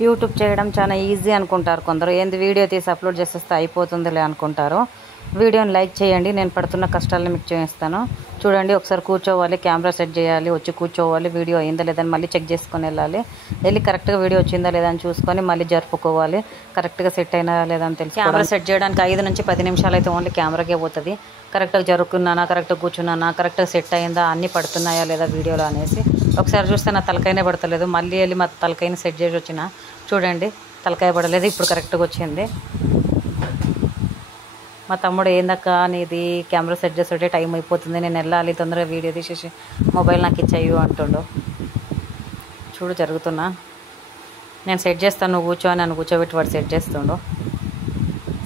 YouTube చేయడం చాలా easy అనుకుంటారు కొందరు. ఏంది వీడియో తీసి అప్లోడ్ చేసేస్తే అయిపోతుందిలే అనుకుంటారు. వీడియోని లైక్ చేయండి. నేను పడుతున్న కష్టాలను మీకు చూపిస్తాను. చూడండి, ఒకసారి కూర్చోవాలి, కెమెరా సెట్ చేయాలి, వచ్చి కూర్చోవాలి, వీడియో అయిందా లేదని మళ్ళీ చెక్ చేసుకొని వెళ్ళి కరెక్ట్గా వీడియో వచ్చిందా లేదని చూసుకొని మళ్ళీ జరుపుకోవాలి. కరెక్ట్గా సెట్ అయినా లేదని తెలిసి కెమెరా సెట్ చేయడానికి 5 నుంచి 10 నిమిషాలు అయితే ఓన్లీ కెమెరాకే పోతుంది. కరెక్ట్గా జరుపుకున్నానా, కరెక్ట్గా కూర్చున్నానా, కరెక్ట్గా సెట్ అయిందా, అన్నీ పడుతున్నాయా లేదా వీడియోలో అనేసి ఒకసారి చూస్తే నా తలకాయనే పడతలేదు. మళ్ళీ వెళ్ళి మా తలకాయని సెట్ చేసి వచ్చిన. చూడండి, తలకాయ పడలేదు, ఇప్పుడు కరెక్ట్గా వచ్చింది. మా తమ్ముడు ఏందక్క నీది కెమెరా సెట్ చేస్తుంటే టైం అయిపోతుంది, నేను వెళ్ళాలి, తొందరగా వీడియో తీసేసి మొబైల్ నాకు ఇచ్చేయు అంటుండు. చూడు జరుగుతున్నా, నేను సెట్ చేస్తాను, నువ్వు కూర్చో అని నన్ను కూర్చోబెట్టి వాడు సెట్ చేస్తుండు.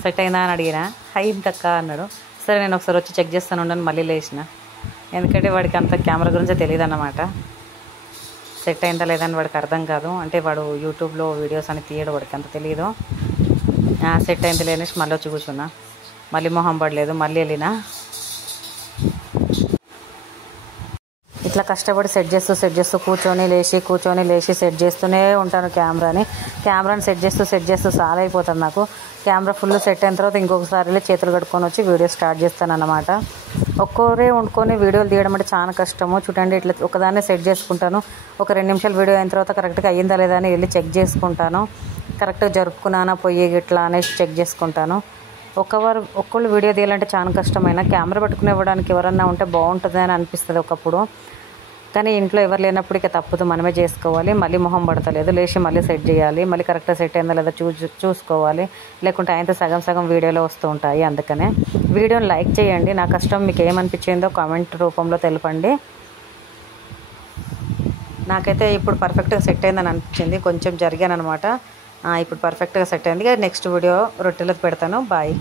సెట్ అయిందా అని అడిగినా, అయిందక్క అన్నాడు. సరే నేను ఒకసారి వచ్చి చెక్ చేస్తాను ఉండని మళ్ళీ లేచిన. ఎందుకంటే వాడికి అంత కెమెరా గురించి తెలియదు అన్నమాట. సెట్ అయిందా లేదని వాడికి అర్థం కాదు. అంటే వాడు యూట్యూబ్లో వీడియోస్ అని తీయడు, వాడికి అంత తెలియదు. సెట్ అయింది లేనేసి మళ్ళీ వచ్చి కూర్చున్నా. మళ్ళీ మొహం పడలేదు, మళ్ళీ వెళ్ళినా. ఇట్లా కష్టపడి సెట్ చేస్తూ కూర్చొని లేచి సెట్ చేస్తూనే ఉంటాను. కెమెరాని సెట్ చేస్తూ చాలా అయిపోతుంది నాకు. కెమెరా ఫుల్ సెట్ అయిన తర్వాత ఇంకొకసారి చేతులు కట్టుకొని వచ్చి వీడియో స్టార్ట్ చేస్తాను అన్నమాట. ఒక్కరే వండుకొని వీడియోలు తీయడం అంటే చాలా కష్టము. చూడండి, ఇట్లా ఒకదాన్నే సెట్ చేసుకుంటాను. ఒక 2 నిమిషాలు వీడియో అయిన తర్వాత కరెక్ట్గా అయ్యిందా లేదా అని వెళ్ళి చెక్ చేసుకుంటాను. కరెక్ట్గా జరుపుకున్నానా పొయ్యి ఇట్లా అనేసి చెక్ చేసుకుంటాను. ఒక్కళ్ళు వీడియో తీయాలంటే చాలా కష్టమైన. కెమెరా పట్టుకుని ఇవ్వడానికి ఎవరన్నా ఉంటే బాగుంటుంది అని అనిపిస్తుంది ఒకప్పుడు. కానీ ఇంట్లో ఎవరు లేనప్పుడు ఇక తప్పదు, మనమే చేసుకోవాలి. మళ్ళీ మొహం పడతలేదు, లేచి మళ్ళీ సెట్ చేయాలి, మళ్ళీ కరెక్ట్గా సెట్ అయిందా లేదా చూసుకోవాలి. లేకుంటే ఆయనతో సగం వీడియోలో వస్తూ ఉంటాయి. అందుకనే వీడియోని లైక్ చేయండి. నా కష్టం మీకు ఏమనిపించిందో కామెంట్ రూపంలో తెలపండి. నాకైతే ఇప్పుడు పర్ఫెక్ట్గా సెట్ అయిందని అనిపించింది. కొంచెం జరిగాను అనమాట. ఇప్పుడు పర్ఫెక్ట్గా సెట్ అయింది. నెక్స్ట్ వీడియో రొట్టెలకు పెడతాను. బాయ్.